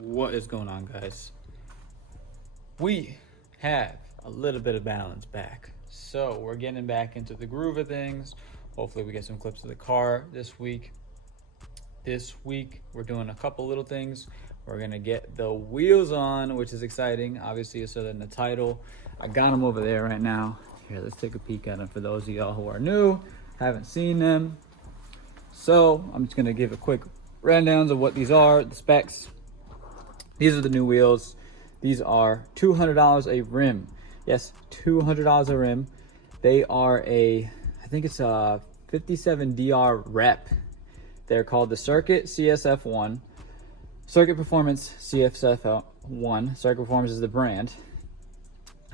What is going on, guys? We have a little bit of balance back, so we're getting back into the groove of things. Hopefully we get some clips of the car this week. We're doing a couple little things. We're gonna get the wheels on, which is exciting. Obviously, it's in the title. I got them over there right now. Here, let's take a peek at them for those of y'all who are new, haven't seen them. So I'm just gonna give a quick rundowns of what these are, the specs. These are the new wheels. These are $200 a rim. Yes, $200 a rim. They are I think it's a 57 DR rep. They're called the Circuit CSF1. Circuit Performance CSF1. Circuit Performance is the brand.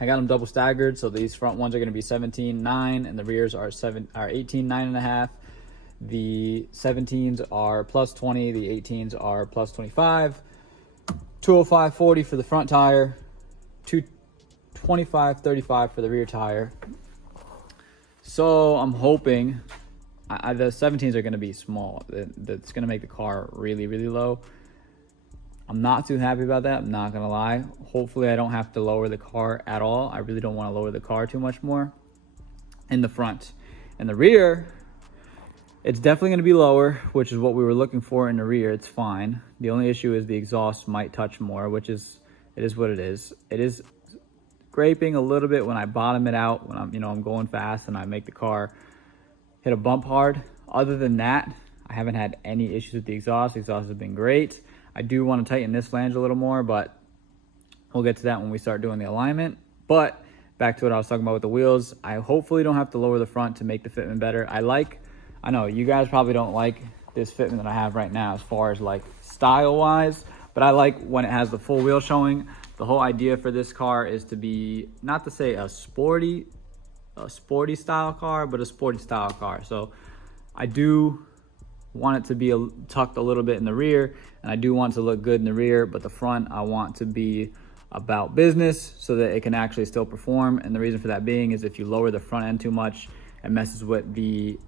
I got them double staggered, so these front ones are going to be 17.9 and the rears are 18.9.5. The 17s are plus 20, the 18s are plus 25. 205/40 for the front tire, 225/35 for the rear tire. So I'm hoping the 17s are going to be small. That's going to make the car really, really low. I'm not too happy about that. I'm not going to lie. Hopefully I don't have to lower the car at all. I really don't want to lower the car too much more. In the front and the rear, it's definitely going to be lower, which is what we were looking for in the rear. It's fine. The only issue is the exhaust might touch more, it is what it is. It is scraping a little bit when I bottom it out, when I'm going fast and I make the car hit a bump hard. Other than that, I haven't had any issues with the exhaust. The exhaust has been great. I do want to tighten this flange a little more, but we'll get to that when we start doing the alignment. But back to what I was talking about with the wheels. I hopefully don't have to lower the front to make the fitment better. I know you guys probably don't like this fitment that I have right now as far as like style wise, but I like when it has the full wheel showing. The whole idea for this car is to be, not to say a sporty style car, but a sporty style car. So I do want it to be tucked a little bit in the rear, and I do want it to look good in the rear, but the front I want to be about business so that it can actually still perform. And the reason for that being is if you lower the front end too much, it messes with the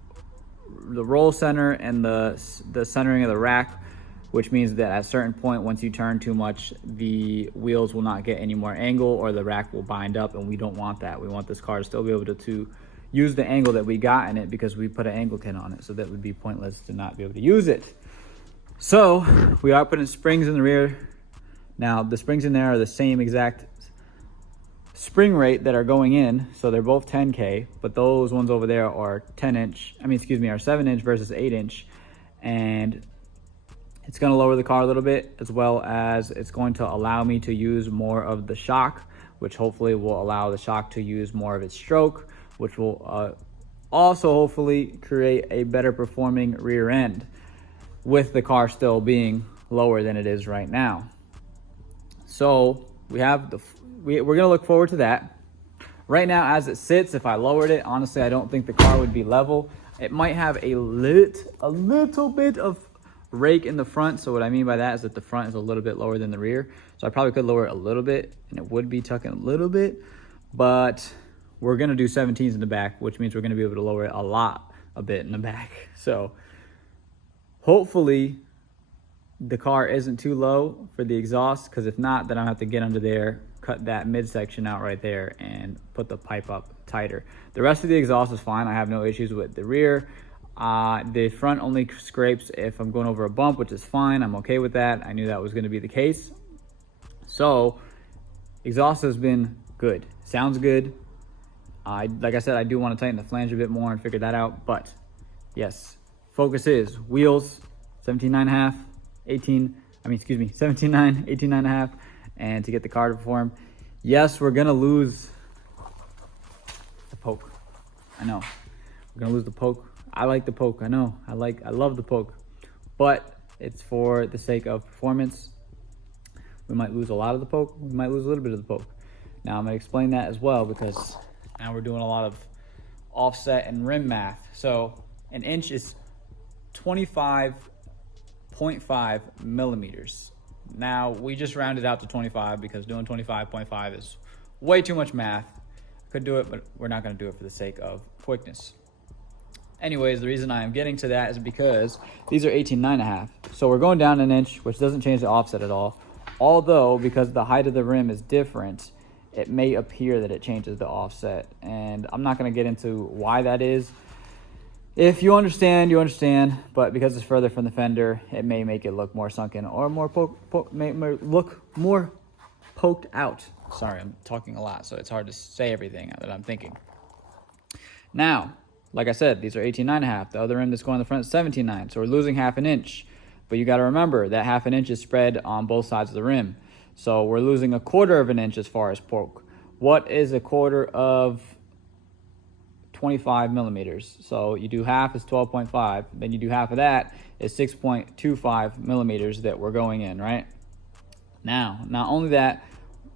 roll center and the centering of the rack, which means that at a certain point, once you turn too much, the wheels will not get any more angle or the rack will bind up, and we don't want that. We want this car to still be able to use the angle that we got in it because we put an angle kit on it, so that would be pointless to not be able to use it. So we are putting springs in the rear. Now the springs in there are the same exact spring rate that are going in, so they're both 10K, but those ones over there are 7-inch versus 8-inch, and it's going to lower the car a little bit, as well as it's going to allow me to use more of the shock, which hopefully will allow the shock to use more of its stroke, which will also hopefully create a better performing rear end with the car still being lower than it is right now. So we have we're going to look forward to that. Right now, as it sits, if I lowered it, honestly, I don't think the car would be level. It might have a little bit of rake in the front. So what I mean by that is that the front is a little bit lower than the rear. So I probably could lower it a little bit, and it would be tucking a little bit. But we're going to do 17s in the back, which means we're going to be able to lower it a bit in the back. So hopefully the car isn't too low for the exhaust, because if not, then I'll have to get under there, cut that midsection out right there, and put the pipe up tighter. The rest of the exhaust is fine. I have no issues with the rear. The front only scrapes if I'm going over a bump, which is fine. I'm okay with that. I knew that was going to be the case. So exhaust has been good. Sounds good. Like I said, I do want to tighten the flange a bit more and figure that out. But yes, focus is wheels 17.9, 18.9.5, and to get the car to perform. Yes, we're gonna lose the poke. I know we're gonna lose the poke. I like the poke. I know. I love the poke, but it's for the sake of performance. We might lose a lot of the poke. We might lose a little bit of the poke. Now I'm gonna explain that as well, because now we're doing a lot of offset and rim math. So an inch is 25.5 millimeters. Now we just rounded out to 25 because doing 25.5 is way too much math. Could do it, but we're not going to do it for the sake of quickness. Anyways, the reason I am getting to that is because these are 18.9.5. So we're going down an inch, which doesn't change the offset at all. Although, because the height of the rim is different, it may appear that it changes the offset. And I'm not going to get into why that is. If you understand, you understand. But because it's further from the fender, it may make it look more sunken or more look more poked out. Sorry, I'm talking a lot, so it's hard to say everything that I'm thinking. Now, like I said, these are 18.9.5. The other rim that's going on the front is 17.9. So we're losing half an inch. But you got to remember that half an inch is spread on both sides of the rim. So we're losing 1/4 of an inch as far as poke. What is 1/4 of 25 millimeters? So you do half is 12.5. Then you do half of that is 6.25 millimeters that we're going in, right? Now, not only that,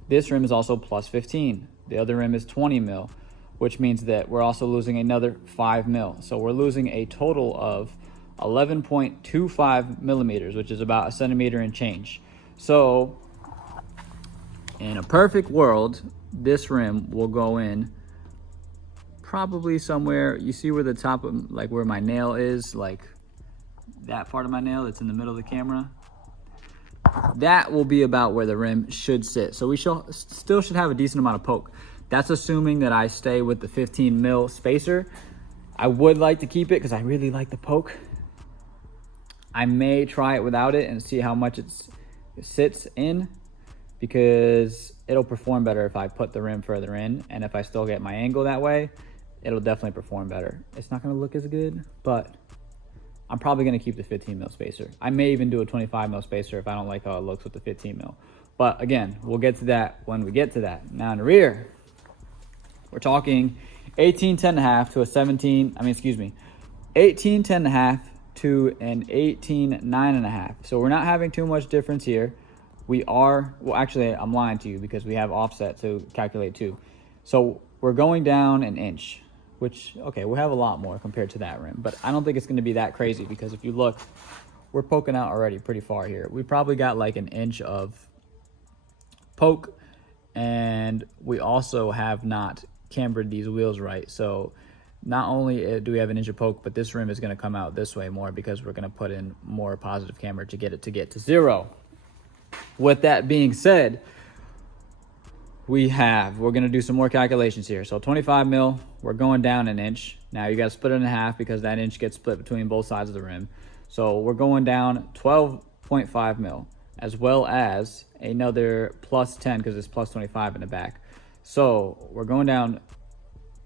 this rim is also plus 15. The other rim is 20 mil, which means that we're also losing another 5 mil. So we're losing a total of 11.25 millimeters, which is about a centimeter and change. So in a perfect world, this rim will go in probably somewhere, you see where the top of, like where my nail is, like that part of my nail that's in the middle of the camera, that will be about where the rim should sit. So we still should have a decent amount of poke. That's assuming that I stay with the 15 mil spacer. I would like to keep it because I really like the poke. I may try it without it and see how much it sits in, because it'll perform better if I put the rim further in, and if I still get my angle that way, it'll definitely perform better. It's not gonna look as good, but I'm probably gonna keep the 15 mil spacer. I may even do a 25 mil spacer if I don't like how it looks with the 15 mil. But again, we'll get to that when we get to that. Now in the rear, we're talking 18.10.5 to a 18.10.5 to an 18.9.5. So we're not having too much difference here. We are, well, actually, I'm lying to you because we have offset to calculate too. So we're going down an inch, which, okay, we'll have a lot more compared to that rim, but I don't think it's going to be that crazy, because if you look, we're poking out already pretty far here. We probably got like an inch of poke, and we also have not cambered these wheels right. So not only do we have an inch of poke, but this rim is going to come out this way more because we're going to put in more positive camber to get to zero. With that being said, we're going to do some more calculations here. So 25 mil, we're going down an inch. Now you got to split it in half because that inch gets split between both sides of the rim. So we're going down 12.5 mil, as well as another plus 10 because it's plus 25 in the back. So we're going down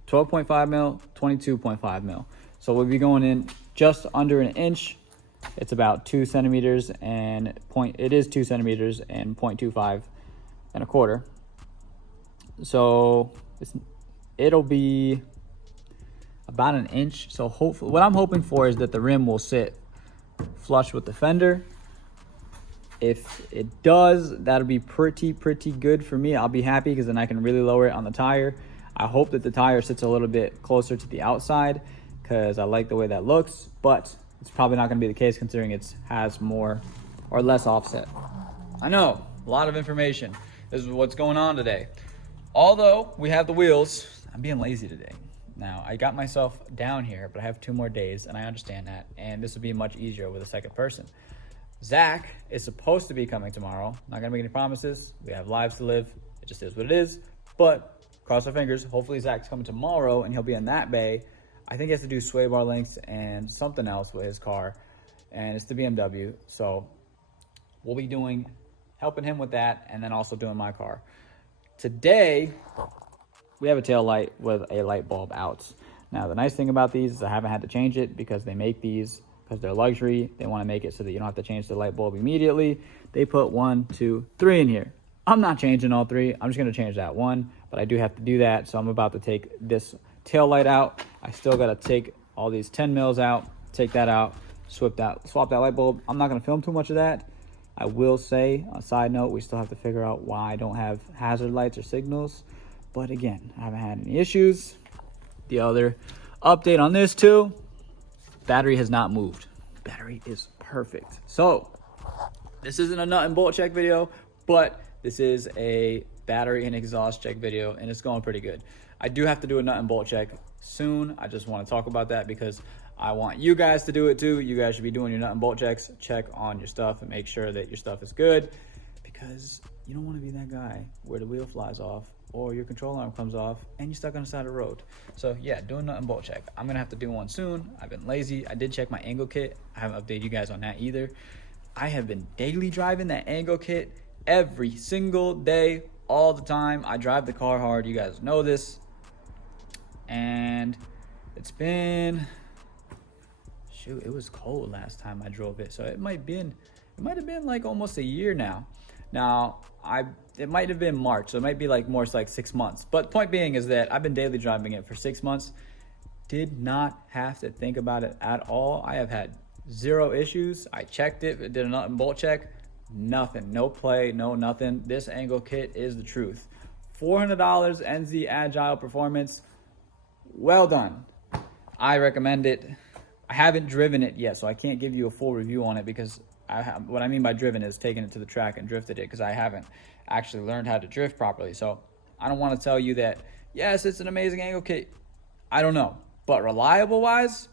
12.5 mil, 22.5 mil. So we'll be going in just under an inch. It's about 2 centimeters and it is 2 centimeters and 0.25 and a quarter. So it'll be about an inch. So hopefully, what I'm hoping for is that the rim will sit flush with the fender. If it does, that'll be pretty good for me. I'll be happy because then I can really lower it on the tire. I hope that the tire sits a little bit closer to the outside because I like the way that looks, but it's probably not going to be the case considering it has more or less offset. I know, a lot of information. This is what's going on today. Although we have the wheels, I'm being lazy today. Now, I got myself down here, but I have 2 more days, and I understand that, and this will be much easier with a second person. Zach is supposed to be coming tomorrow. Not going to make any promises. We have lives to live. It just is what it is. But cross our fingers. Hopefully Zach's coming tomorrow, and he'll be in that bay. I think he has to do sway bar links and something else with his car, and it's the BMW. So we'll be helping him with that, and then also doing my car. Today, we have a tail light with a light bulb out. Now, the nice thing about these is I haven't had to change it because they make these, because they're luxury. They want to make it so that you don't have to change the light bulb immediately. They put 1, 2, 3 in here. I'm not changing all 3. I'm just going to change that one, but I do have to do that. So I'm about to take this tail light out. I still got to take all these 10 mils out, take that out, swap that light bulb. I'm not going to film too much of that. I will say, a side note, we still have to figure out why I don't have hazard lights or signals. But again, I haven't had any issues. The other update on this too, battery has not moved. Battery is perfect. So this isn't a nut and bolt check video, but this is a battery and exhaust check video, and it's going pretty good. I do have to do a nut and bolt check soon. I just want to talk about that because I want you guys to do it too. You guys should be doing your nut and bolt checks. Check on your stuff and make sure that your stuff is good, because because you don't want to be that guy where the wheel flies off or your control arm comes off and you're stuck on the side of the road. So yeah, doing nothing bolt check. I'm gonna have to do one soon. I've been lazy. I did check my angle kit. I haven't updated you guys on that either. I have been daily driving that angle kit every single day, all the time. I drive the car hard. You guys know this. And it's been, shoot, it was cold last time I drove it. So it might have been like almost a year now. Now, it might have been March, so it might be like more like 6 months. But point being is that I've been daily driving it for 6 months. Did not have to think about it at all. I have had 0 issues. I checked it, did a nut and bolt check, nothing, no play, no nothing. This angle kit is the truth. $400 NZ Agile Performance. Well done. I recommend it. I haven't driven it yet, so I can't give you a full review on it because what I mean by driven is taking it to the track and drifted it, because I haven't actually learned how to drift properly. So I don't want to tell you that, yes, it's an amazing angle kit. I don't know. But reliable wise,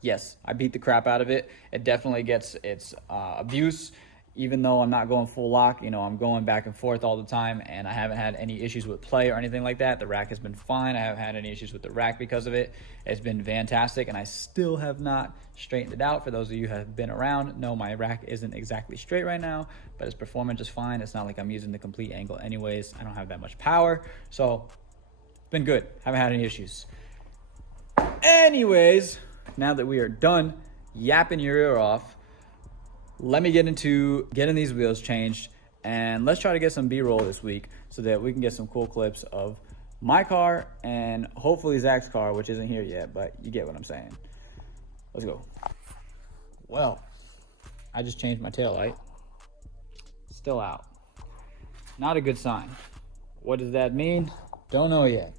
yes, I beat the crap out of it. It definitely gets its abuse, even though I'm not going full lock. You know, I'm going back and forth all the time, and I haven't had any issues with play or anything like that. The rack has been fine. I haven't had any issues with the rack because of it. It's been fantastic, and I still have not straightened it out. For those of you who have been around, no, my rack isn't exactly straight right now, but its performance is fine. It's not like I'm using the complete angle anyways. I don't have that much power, so it's been good. Haven't had any issues. Anyways, now that we are done yapping your ear off, let me get into getting these wheels changed, and let's try to get some B-roll this week so that we can get some cool clips of my car and hopefully Zach's car, which isn't here yet, but you get what I'm saying. Let's go. Well, I just changed my taillight. Still out. Not a good sign. What does that mean? Don't know yet.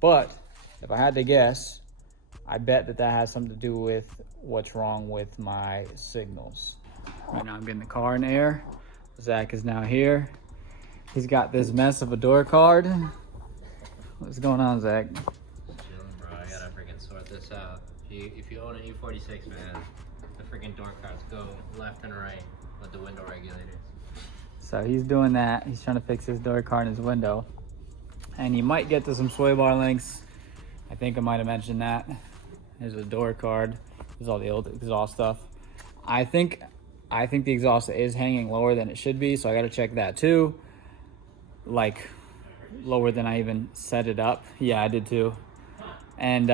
But if I had to guess, I bet that has something to do with what's wrong with my signals. Right now I'm getting the car in air. Zach is now here. He's got this mess of a door card. What's going on, Zach? Just chilling, bro. I gotta freaking sort this out. If you own an E46, man, the freaking door cards go left and right with the window regulators. So he's doing that. He's trying to fix his door card in his window. And you might get to some sway bar links. I think I might have mentioned that. There's a door card. There's all the old exhaust stuff. I think the exhaust is hanging lower than it should be, so I gotta check that too. Like lower than I even set it up. Yeah, I did too. And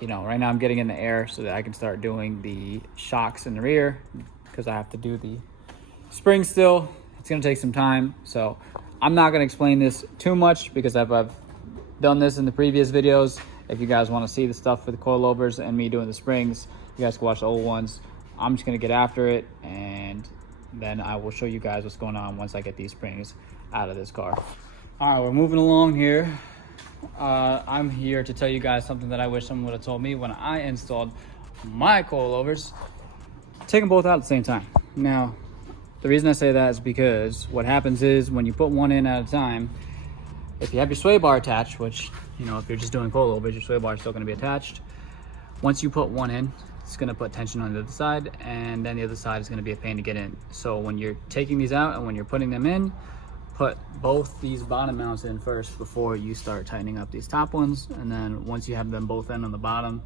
you know, right now I'm getting in the air so that I can start doing the shocks in the rear, because I have to do the spring still. It's gonna take some time, so I'm not gonna explain this too much because I've done this in the previous videos. If you guys want to see the stuff for the coilovers and me doing the springs, you guys can watch the old ones. I'm just gonna get after it, and then I will show you guys what's going on once I get these springs out of this car. All right, we're moving along here. I'm here to tell you guys something that I wish someone would have told me when I installed my coilovers. Take them both out at the same time. Now, the reason I say that is because what happens is when you put one in at a time, if you have your sway bar attached, which, you know, if you're just doing coilovers, your sway bar is still going to be attached. Once you put one in, it's going to put tension on the other side, and then the other side is going to be a pain to get in. So when you're taking these out and when you're putting them in, put both these bottom mounts in first before you start tightening up these top ones. And then once you have them both in on the bottom,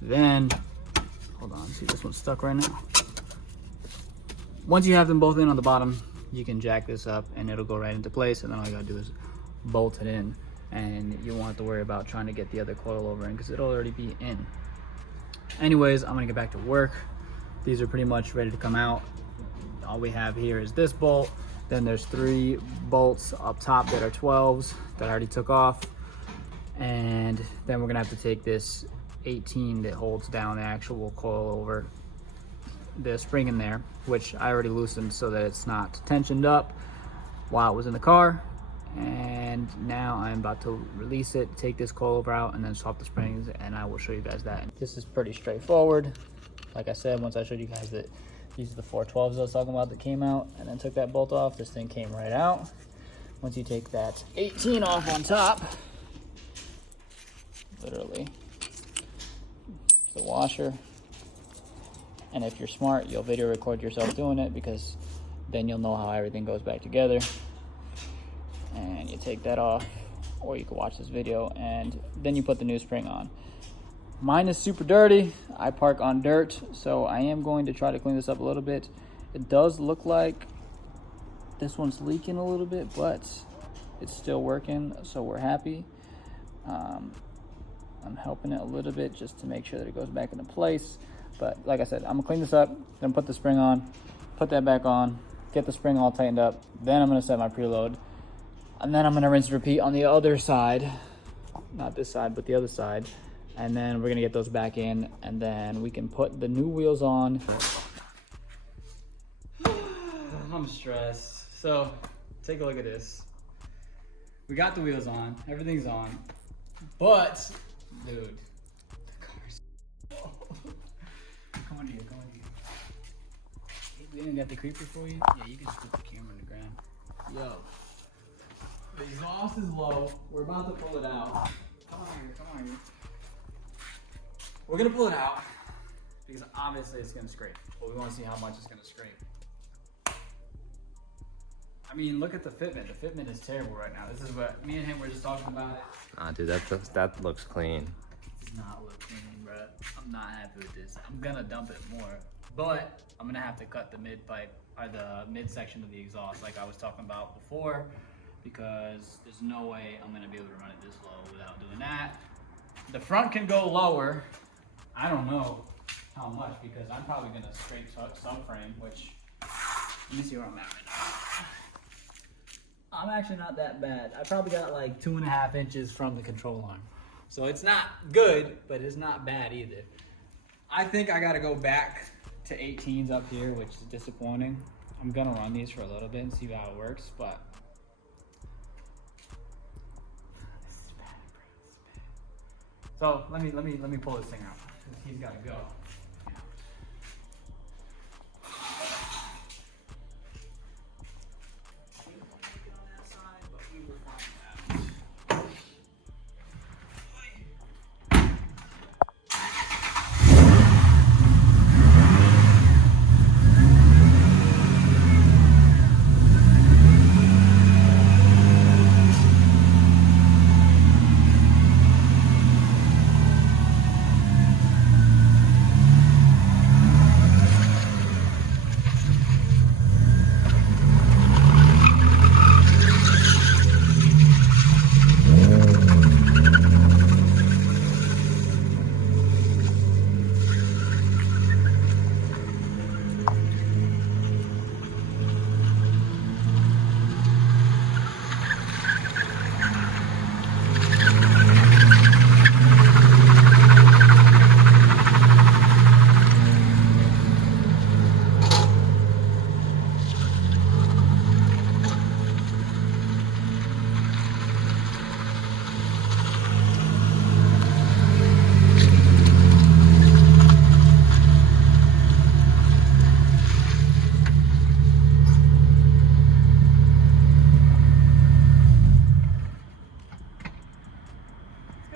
then, hold on, see, this one's stuck right now. Once you have them both in on the bottom, you can jack this up and it'll go right into place, and then all you gotta do is bolt it in, and you won't have to worry about trying to get the other coilover in because it'll already be in. Anyways, I'm gonna get back to work. These are pretty much ready to come out. All we have here is this bolt. Then there's 3 bolts up top that are 12s that I already took off. And then we're gonna have to take this 18 that holds down the actual coilover, the spring in there, which I already loosened so that it's not tensioned up while it was in the car. And now I'm about to release it, take this coilover out, and then swap the springs, and I will show you guys that. This is pretty straightforward. Like I said, once I showed you guys that these are the 412s I was talking about that came out, and then took that bolt off, this thing came right out. Once you take that 18 off on top, literally, the washer. And if you're smart, you'll video record yourself doing it, because then you'll know how everything goes back together. And you take that off, or you can watch this video, and then you put the new spring on. Mine is super dirty. I park on dirt, so I am going to try to clean this up a little bit. It does look like this one's leaking a little bit, but it's still working, so we're happy. I'm helping it a little bit just to make sure that it goes back into place. But like I said, I'm gonna clean this up, then put the spring on, put that back on, get the spring all tightened up. Then I'm gonna set my preload. And then I'm gonna rinse and repeat on the other side. Not this side, but the other side. And then we're gonna get those back in, and then we can put the new wheels on. I'm stressed. So, take a look at this. We got the wheels on, everything's on. But, dude, the car's come on here, come on here. We even got the creeper for you? Yeah, you can just put the camera on the ground. Yo. The exhaust is low. We're about to pull it out. Come on here, come on here. We're gonna pull it out because obviously it's gonna scrape, but we wanna see how much it's gonna scrape. I mean, look at the fitment. The fitment is terrible right now. This is what me and him were just talking about. Dude, that looks clean. It does not look clean, bro. I'm not happy with this. I'm gonna dump it more, but I'm gonna have to cut the mid pipe or the mid section of the exhaust like I was talking about before, because there's no way I'm gonna be able to run it this low without doing that. The front can go lower. I don't know how much, because I'm probably gonna scrape subframe, which, let me see where I'm at right now. I'm actually not that bad. I probably got like 2.5 inches from the control arm. So it's not good, but it's not bad either. I think I gotta go back to 18s up here, which is disappointing. I'm gonna run these for a little bit and see how it works, but this is bad, bro. This is bad. So let me pull this thing out, because he's gotta go.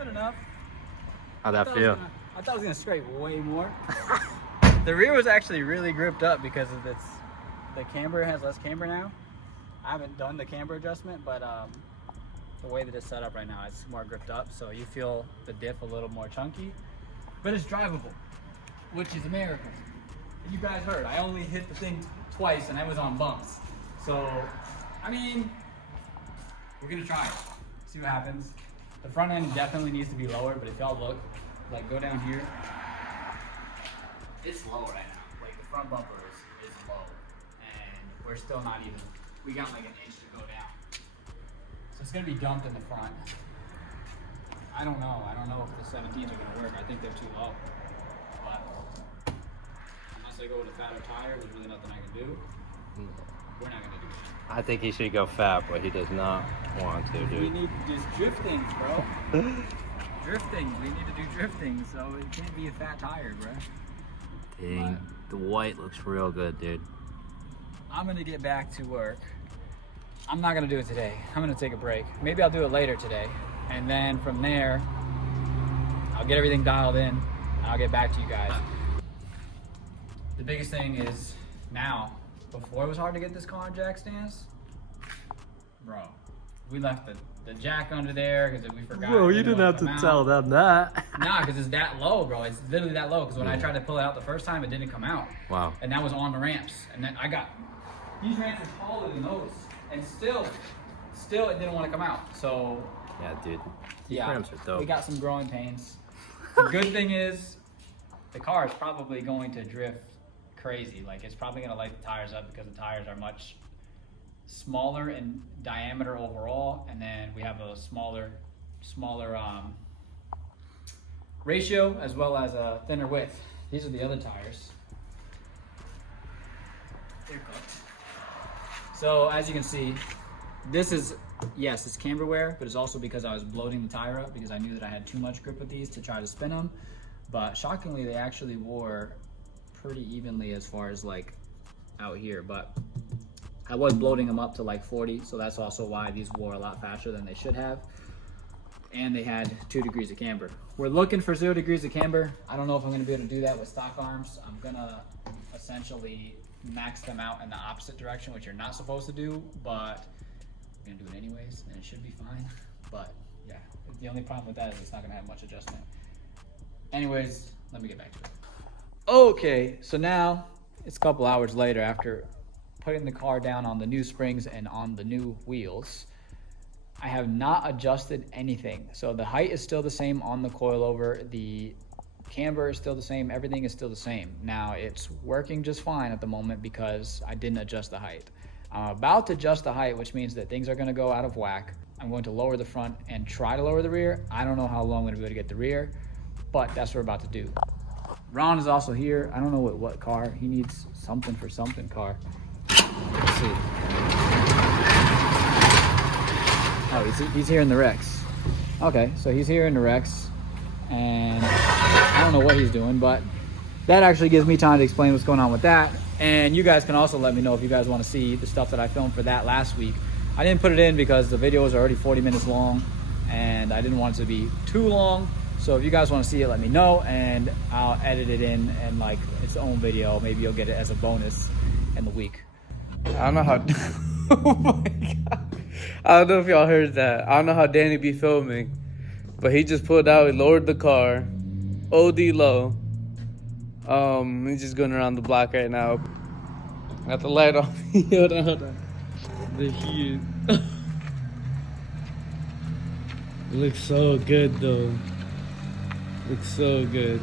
Enough. How'd that feel? I thought I was gonna scrape way more. The rear was actually really gripped up because of this. The camber has less camber now. I haven't done the camber adjustment, but the way that it's set up right now, it's more gripped up, so you feel the diff a little more chunky, but it's drivable, which is a miracle. You guys heard, I only hit the thing twice and I was on bumps. So, I mean, we're gonna try it, see what happens. The front end definitely needs to be lower, but if y'all look, like go down here, it's low right now. Like the front bumper is low, and we're still not even, we got like an inch to go down. So it's gonna be dumped in the front. I don't know if the 17s are gonna work. I think they're too low. But unless I go with a fatter tire, there's really nothing I can do. We're not gonna do it. I think he should go fat, but he does not want to, dude. We need to just drift things, bro. Drifting. We need to do drifting, so it can't be a fat tire, bro. Dang, the white looks real good, dude. I'm gonna get back to work. I'm not gonna do it today. I'm gonna take a break. Maybe I'll do it later today. And then from there, I'll get everything dialed in, and I'll get back to you guys. The biggest thing is now before it was hard to get this car in jack stands, bro, we left the jack under there because we forgot. Bro, you didn't have to tell them that. Nah, because it's that low, bro. It's literally that low. Because when I tried to pull it out the first time, it didn't come out. Wow. And that was on the ramps. And then these ramps are taller than those. And still it didn't want to come out. So, Yeah, dude. These yeah, ramps are dope. we got some growing pains. The good thing is, the car is probably going to drift crazy. Like, it's probably going to light the tires up because the tires are much smaller in diameter overall, and then we have a smaller ratio as well as a thinner width. These are the other tires. So as you can see, this is, yes, it's camber wear, but it's also because I was bloating the tire up because I knew that I had too much grip with these to try to spin them. But shockingly, they actually wore pretty evenly as far as like out here, but I was bloating them up to like 40, so that's also why these wore a lot faster than they should have. And they had 2 degrees of camber. We're looking for 0 degrees of camber. I don't know if I'm gonna be able to do that with stock arms. I'm gonna essentially max them out in the opposite direction, which you're not supposed to do, but I'm gonna do it anyways, and it should be fine. But yeah, the only problem with that is it's not gonna have much adjustment. Anyways, let me get back to it. Okay, so now it's a couple hours later after putting the car down on the new springs and on the new wheels. I have not adjusted anything. So the height is still the same on the coilover. The camber is still the same. Everything is still the same. Now it's working just fine at the moment because I didn't adjust the height. I'm about to adjust the height, which means that things are gonna go out of whack. I'm going to lower the front and try to lower the rear. I don't know how low I'm gonna be able to get the rear, but that's what we're about to do. Ron is also here. I don't know what car. He needs something for something car. Let's see. Oh, he's here in the Rex. Okay, so he's here in the Rex, and I don't know what he's doing, but that actually gives me time to explain what's going on with that. And you guys can also let me know if you guys want to see the stuff that I filmed for that last week. I didn't put it in because the video was already 40 minutes long, and I didn't want it to be too long. So if you guys want to see it, let me know, and I'll edit it in like its own video. Maybe you'll get it as a bonus in the week. I don't know how. Oh my god! I don't know if y'all heard that. I don't know how Danny be filming, but he just pulled out. He lowered the car, OD low. He's just going around the block right now. Got the light on. Hold on. The heat. Looks so good though. Looks so good.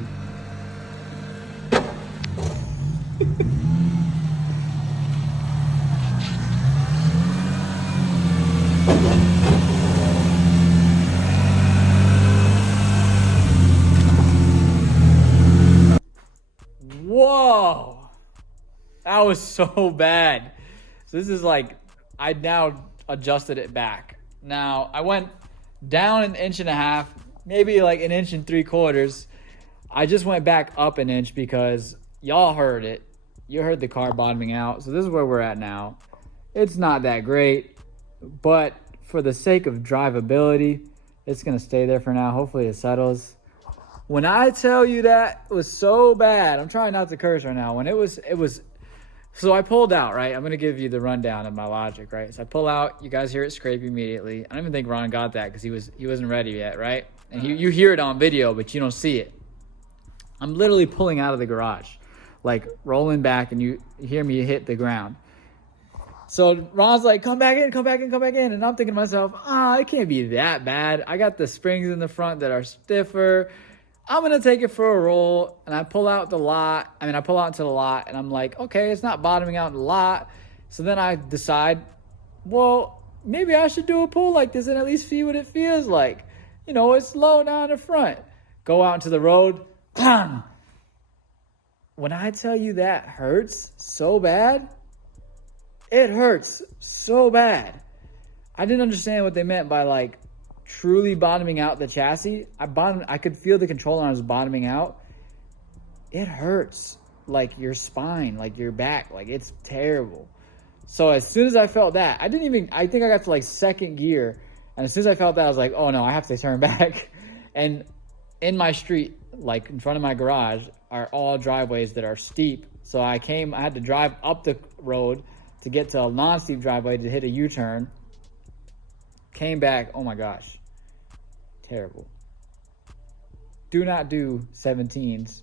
Whoa, that was so bad. So this is like, I now adjusted it back. Now I went down 1.5 inches, maybe like 1 3/4 inches. I just went back up 1 inch because y'all heard it. You heard the car bottoming out. So this is where we're at now. It's not that great, but for the sake of drivability, it's gonna stay there for now. Hopefully it settles. When I tell you that was so bad, I'm trying not to curse right now. When it was, so I pulled out, right? I'm gonna give you the rundown of my logic, right? So I pull out, you guys hear it scrape immediately. I don't even think Ron got that because he wasn't ready yet, right? And you hear it on video, but you don't see it. I'm literally pulling out of the garage, like rolling back, and you hear me hit the ground. So Ron's like, come back in, come back in, come back in. And I'm thinking to myself, it can't be that bad. I got the springs in the front that are stiffer. I'm going to take it for a roll. And I pull out the lot. I pull out into the lot, and I'm like, okay, it's not bottoming out in the lot. So then I decide, well, maybe I should do a pull like this and at least see what it feels like. You know, it's low down the front. Go out into the road. When I tell you that hurts so bad, it hurts so bad. I didn't understand what they meant by like truly bottoming out the chassis. I could feel the control arms bottoming out. It hurts like your spine, like your back, like it's terrible. So as soon as I felt that, I think I got to like second gear. And as soon as I felt that, I was like, oh no, I have to turn back. And in my street, like in front of my garage, are all driveways that are steep. So I had to drive up the road to get to a non-steep driveway to hit a U-turn. Came back, oh my gosh, terrible. Do not do 17s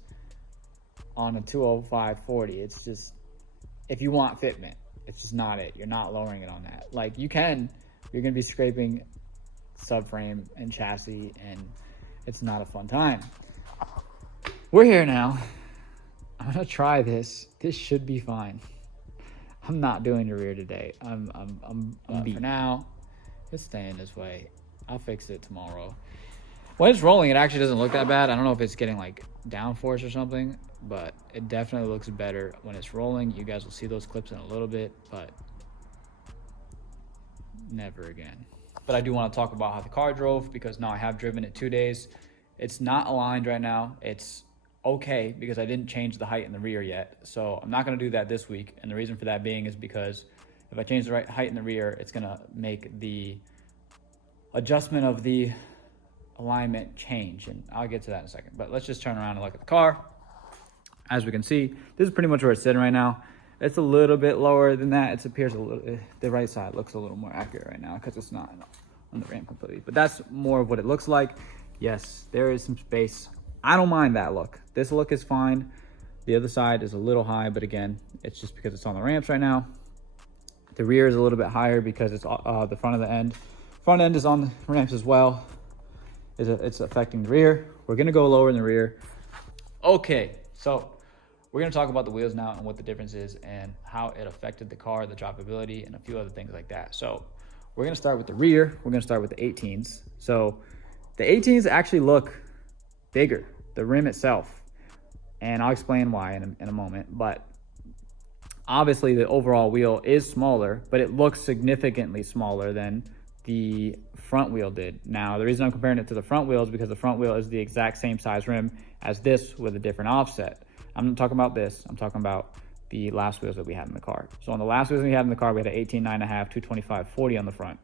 on a 205/40. It's just, if you want fitment, it's just not it. You're not lowering it on that. Like, you're gonna be scraping subframe and chassis, and it's not a fun time. We're here now. I'm gonna try this. This should be fine. I'm not doing the rear today. I'm beat. For now, it's staying this way. I'll fix it tomorrow. When it's rolling, it actually doesn't look that bad. I don't know if it's getting like downforce or something, but it definitely looks better when it's rolling. You guys will see those clips in a little bit, but never again. But I do want to talk about how the car drove, because now I have driven it 2 days. It's not aligned right now. It's okay because I didn't change the height in the rear yet. So I'm not going to do that this week. And the reason for that being is because if I change the right height in the rear, it's going to make the adjustment of the alignment change, and I'll get to that in a second. But let's just turn around and look at the car. As we can see, this is pretty much where it's sitting right now. It's a little bit lower than that. It appears a little, the right side looks a little more accurate right now because it's not on the ramp completely, but that's more of what it looks like. Yes, there is some space. I don't mind that look. This look is fine. The other side is a little high, but again, it's just because it's on the ramps right now. The rear is a little bit higher because it's the front of the end. Front end is on the ramps as well. It's affecting the rear. We're gonna go lower in the rear. Okay, so we're gonna talk about the wheels now and what the difference is and how it affected the car, the drivability, and a few other things like that. So we're gonna start with the rear. We're gonna start with the 18s. So the 18s actually look bigger, the rim itself, and I'll explain why in a moment. But obviously the overall wheel is smaller, but it looks significantly smaller than the front wheel did. Now, the reason I'm comparing it to the front wheel is because the front wheel is the exact same size rim as this with a different offset. I'm not talking about this. I'm talking about the last wheels that we had in the car. So on the last wheels we had in the car, we had an 18.9.5, 225/40 on the front.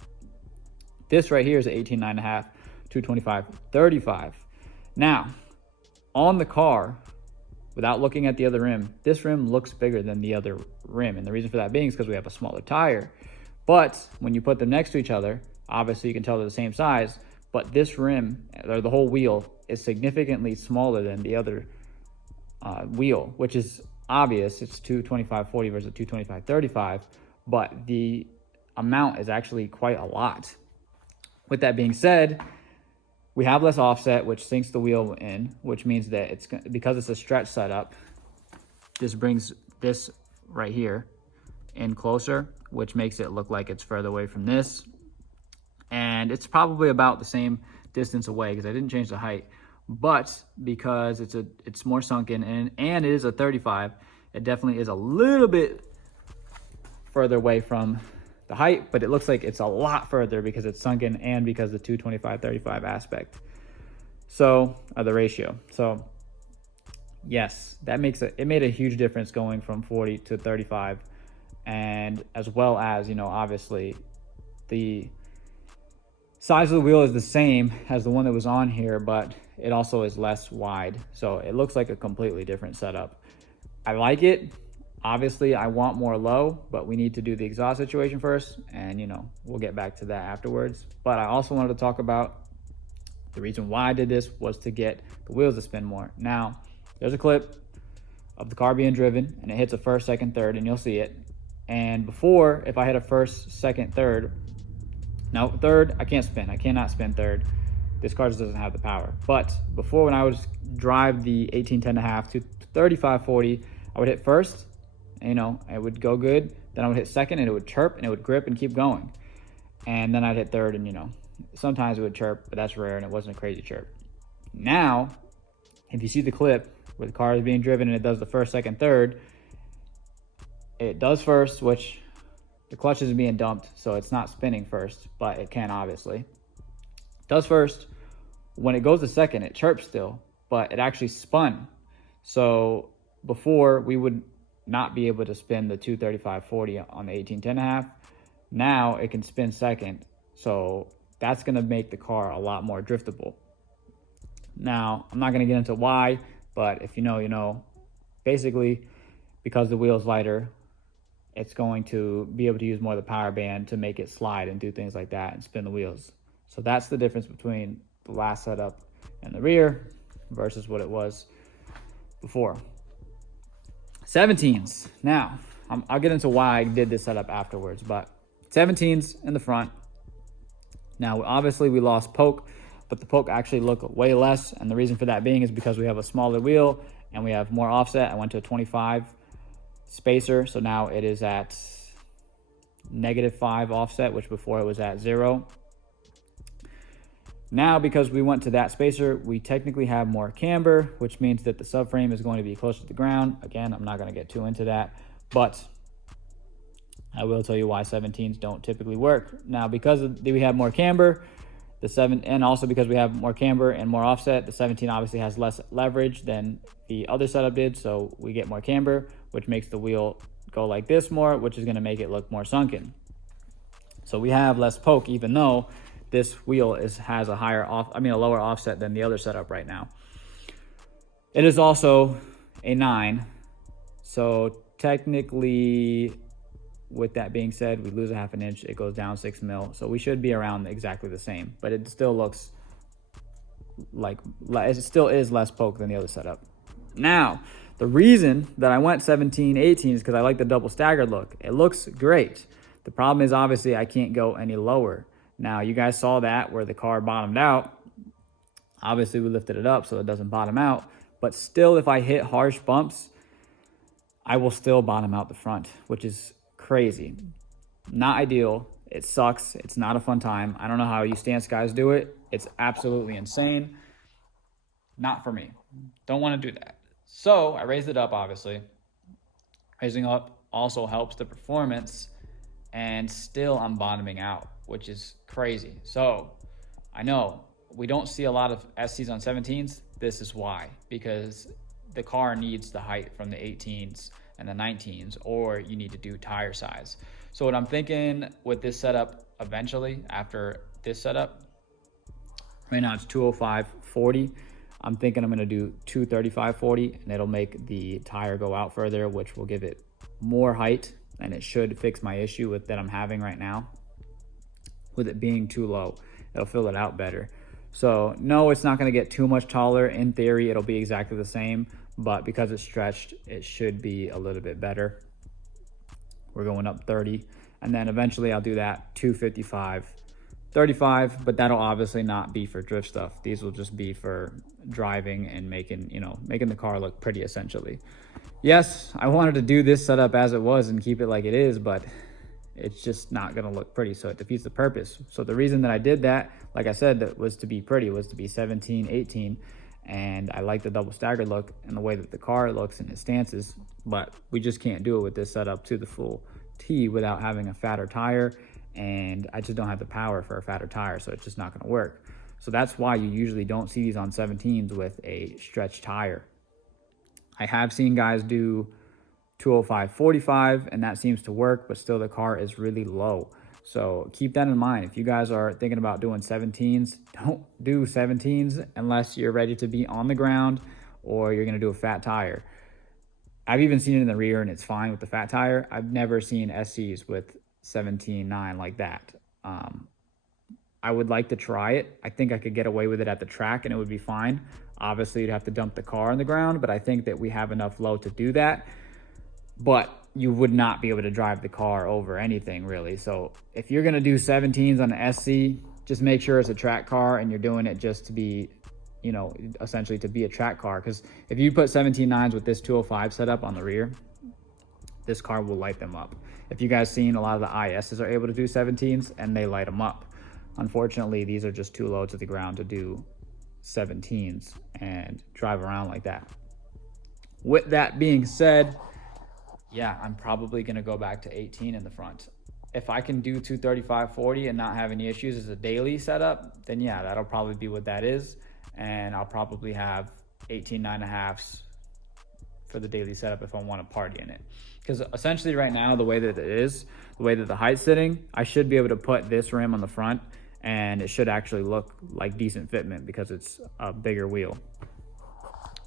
This right here is an 18.9.5, 225/35. Now, on the car, without looking at the other rim, this rim looks bigger than the other rim. And the reason for that being is because we have a smaller tire. But when you put them next to each other, obviously you can tell they're the same size, but this rim, or the whole wheel, is significantly smaller than the other wheel, which is obvious. It's 225/40 versus 225/35, but the amount is actually quite a lot. With that being said, we have less offset, which sinks the wheel in, which means that it's, because it's a stretch setup, this brings this right here in closer, which makes it look like it's further away from this. And it's probably about the same distance away because I didn't change the height, but because it's more sunken and it is a 35, it definitely is a little bit further away from the height, but it looks like it's a lot further because it's sunken and because the 225/35 aspect. So, the ratio. So yes, that makes it made a huge difference going from 40 to 35. And as well as, you know, obviously the size of the wheel is the same as the one that was on here, but it also is less wide. So it looks like a completely different setup. I like it. Obviously I want more low, but we need to do the exhaust situation first, and you know, we'll get back to that afterwards. But I also wanted to talk about the reason why I did this was to get the wheels to spin more. Now, there's a clip of the car being driven and it hits a first, second, third, and you'll see it. And before, if I hit a first, second, third, now third, I can't spin. I cannot spin third. This car just doesn't have the power. But before, when I would drive the 18.10.5 to 35/40, I would hit first, and, you know, it would go good. Then I would hit second and it would chirp and it would grip and keep going. And then I'd hit third and, you know, sometimes it would chirp, but that's rare and it wasn't a crazy chirp. Now, if you see the clip where the car is being driven and it does the first, second, third, it does first, which the clutch isn't being dumped, so it's not spinning first, but it can obviously. Does first. When it goes to second, it chirps still, but it actually spun. So before, we would not be able to spin the 235/40 on the 18.10.5. Now it can spin second, so that's going to make the car a lot more driftable. Now, I'm not going to get into why, but if you know, you know. Basically, because the wheel's lighter, it's going to be able to use more of the power band to make it slide and do things like that and spin the wheels. So that's the difference between the last setup and the rear versus what it was before. 17s. Now, I'll get into why I did this setup afterwards, but 17s in the front. Now, obviously we lost poke, but the poke actually look way less. And the reason for that being is because we have a smaller wheel and we have more offset. I went to a 25 spacer. So now it is at -5 offset, which before it was at 0. Now, because we went to that spacer, we technically have more camber, which means that the subframe is going to be closer to the ground. Again, I'm not going to get too into that, but I will tell you why 17s don't typically work. Now, because we have more camber, and also because we have more camber and more offset, the 17 obviously has less leverage than the other setup did, so we get more camber, which makes the wheel go like this more, which is going to make it look more sunken. So we have less poke, even though this wheel has a lower offset than the other setup right now. It is also a 9, so technically, with that being said, we lose a 1/2 inch, it goes down 6 mil, so we should be around exactly the same, but it still looks like it still is less poke than the other setup. Now, the reason that I went 17, 18 is because I like the double staggered look. It looks great. The problem is obviously I can't go any lower. Now, you guys saw that where the car bottomed out. Obviously, we lifted it up so it doesn't bottom out. But still, if I hit harsh bumps, I will still bottom out the front, which is crazy. Not ideal. It sucks. It's not a fun time. I don't know how you stance guys do it. It's absolutely insane. Not for me. Don't want to do that. So I raised it up, obviously. Raising up also helps the performance. And still I'm bottoming out, which is crazy. So I know we don't see a lot of SCs on 17s. This is why, because the car needs the height from the 18s and the 19s, or you need to do tire size. So what I'm thinking with this setup eventually, after this setup, right now it's 205/40. I'm thinking I'm gonna do 235/40, and it'll make the tire go out further, which will give it more height, and it should fix my issue that I'm having right now with it being too low. It'll fill it out better. So no, it's not gonna get too much taller. In theory, it'll be exactly the same, but because it's stretched, it should be a little bit better. We're going up 30, and then eventually I'll do that 255/35, but that'll obviously not be for drift stuff. These will just be for driving and making the car look pretty, essentially. Yes, I wanted to do this setup as it was and keep it like it is, but it's just not going to look pretty, so it defeats the purpose. So the reason that I did that, like I said, that was to be pretty, was to be 17, 18, and I like the double staggered look and the way that the car looks and its stances, but we just can't do it with this setup to the full T without having a fatter tire, and I just don't have the power for a fatter tire, so it's just not going to work. So that's why you usually don't see these on 17s with a stretched tire. I have seen guys do 205/45, and that seems to work, but still the car is really low. So keep that in mind. If you guys are thinking about doing 17s, don't do 17s unless you're ready to be on the ground or you're going to do a fat tire. I've even seen it in the rear and it's fine with the fat tire. I've never seen SCs with 17.9 like that. I would like to try it. I think I could get away with it at the track and it would be fine. Obviously, you'd have to dump the car on the ground, but I think that we have enough low to do that. But you would not be able to drive the car over anything, really. So if you're going to do 17s on an SC, just make sure it's a track car and you're doing it just to be, essentially to be a track car. Because if you put 17.9s with this 205 setup on the rear, this car will light them up. If you guys seen, a lot of the ISs are able to do 17s and they light them up. Unfortunately, these are just too low to the ground to do 17s and drive around like that. With that being said, yeah, I'm probably going to go back to 18 in the front. If I can do 235/40 and not have any issues as a daily setup, then yeah, that'll probably be what that is. And I'll probably have 18 9.5s for the daily setup if I want to party in it. Because essentially right now, the way that it is, the way that the height's sitting, I should be able to put this rim on the front and it should actually look like decent fitment because it's a bigger wheel.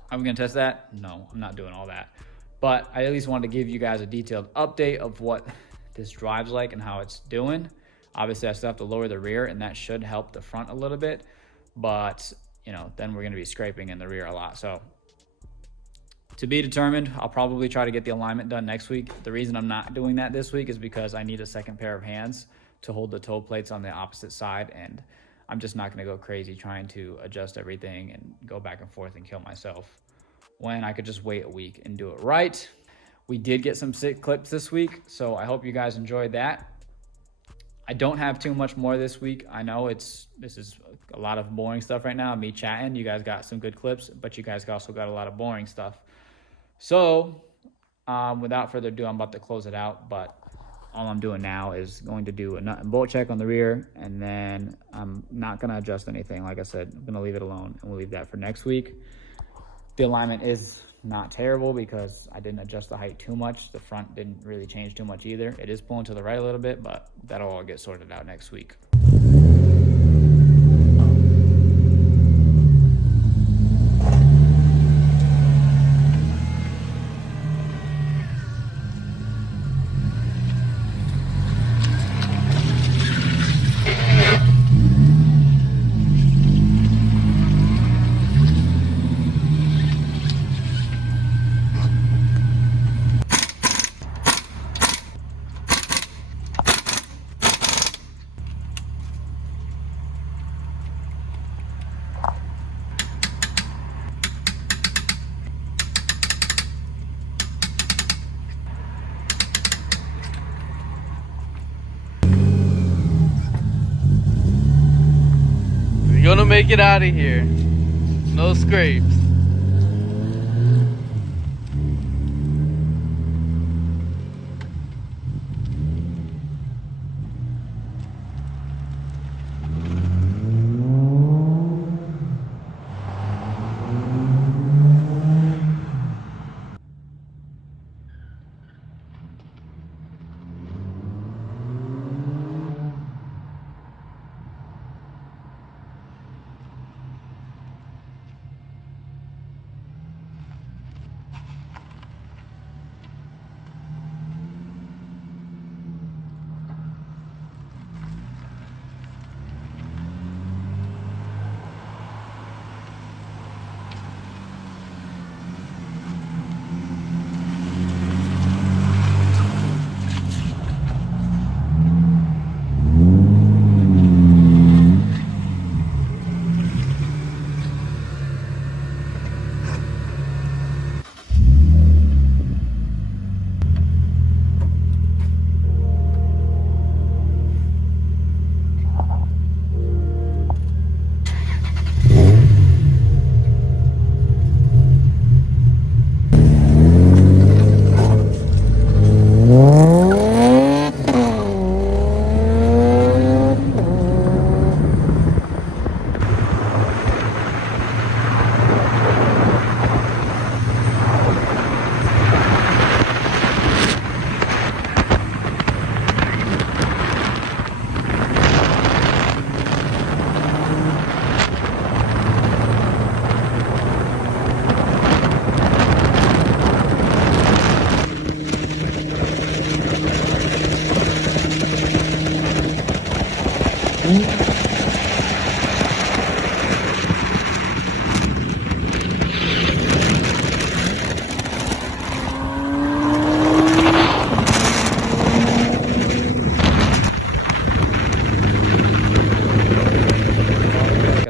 Are we going to test that? No, I'm not doing all that. But I at least wanted to give you guys a detailed update of what this drive's like and how it's doing. Obviously, I still have to lower the rear, and that should help the front a little bit. But, you know, then we're going to be scraping in the rear a lot. So to be determined, I'll probably try to get the alignment done next week. The reason I'm not doing that this week is because I need a second pair of hands to hold the toe plates on the opposite side, and I'm just not going to go crazy trying to adjust everything and go back and forth and kill myself when I could just wait a week and do it right. We did get some sick clips this week, so I hope you guys enjoyed that. I don't have too much more this week. I know this is a lot of boring stuff right now, me chatting. You guys got some good clips, but you guys also got a lot of boring stuff. So without further ado, I'm about to close it out, but all I'm doing now is going to do a nut and bolt check on the rear, and then I'm not going to adjust anything. Like I said, I'm going to leave it alone, and we'll leave that for next week. The alignment is not terrible because I didn't adjust the height too much. The front didn't really change too much either. It is pulling to the right a little bit, but that'll all get sorted out next week. We're gonna make it out of here. No scrapes.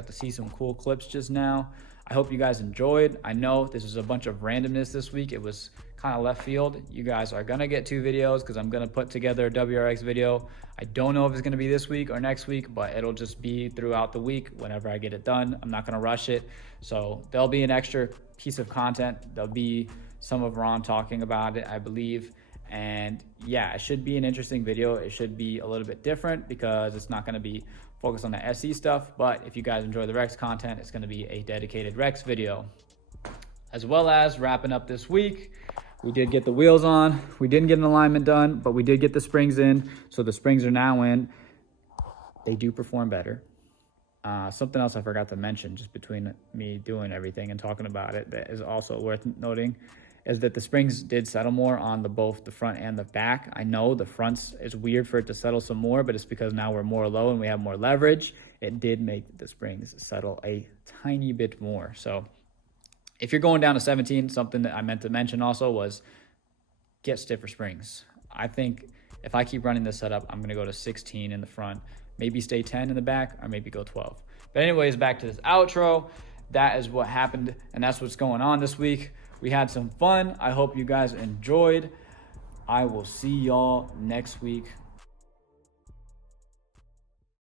See some cool clips just now. I hope you guys enjoyed. I know this is a bunch of randomness this week. It was kind of left field. You guys are gonna get 2 videos because I'm gonna put together a WRX video. I don't know if it's gonna be this week or next week, but it'll just be throughout the week whenever I get it done. I'm not gonna rush it. So there'll be an extra piece of content. There'll be some of Ron talking about it, I believe. And yeah, it should be an interesting video. It should be a little bit different because it's not gonna be focused on the SE stuff, but if you guys enjoy the Rex content, it's gonna be a dedicated Rex video. As well as wrapping up this week, we did get the wheels on. We didn't get an alignment done, but we did get the springs in. So the springs are now in. They do perform better. Something else I forgot to mention just between me doing everything and talking about it that is also worth noting is that the springs did settle more on both the front and the back. I know the fronts is weird for it to settle some more, but it's because now we're more low and we have more leverage. It did make the springs settle a tiny bit more. So if you're going down to 17, something that I meant to mention also was get stiffer springs. I think if I keep running this setup, I'm going to go to 16 in the front, maybe stay 10 in the back, or maybe go 12. But anyways, back to this outro. That is what happened, and that's what's going on this week. We had some fun. I hope you guys enjoyed. I will see y'all next week.